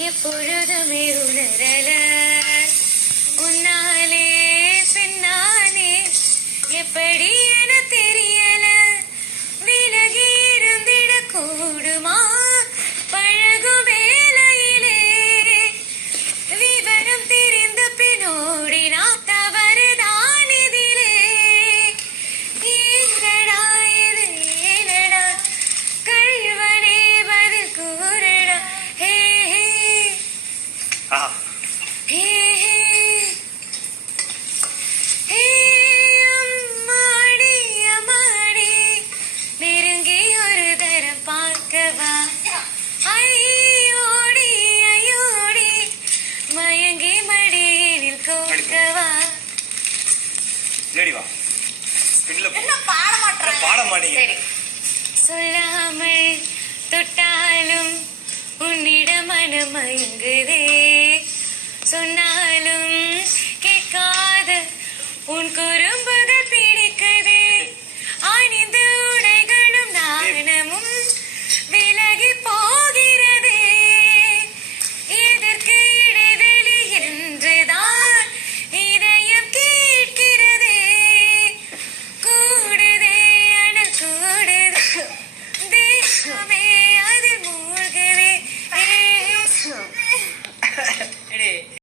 எப்பொழுதுமே உணரல உன்னாலே பின்னானே எப்படி என தெரியல விலகி இருந்திட கூடுமா பழகும் வேலையிலே விவரம் தெரிந்த பின்னோடி நான் தவறுதான் இதிலே ஏங்கடா இது ஏனடா கழிவனே பதில் கூறடா ஹே ஹே ஹே ஹே அம்மாடி அம்மாடி நெருங்கி ஒரு தரம் பார்க்கவா ஐயோடி ஐயோடி மயங்கி மடியில் கோர்க்கவா சொல்லாமல் தொட்டாலும் உன்னிடம் மனமயங்குதே சொன்னாலும் கேட்காத உன் குரு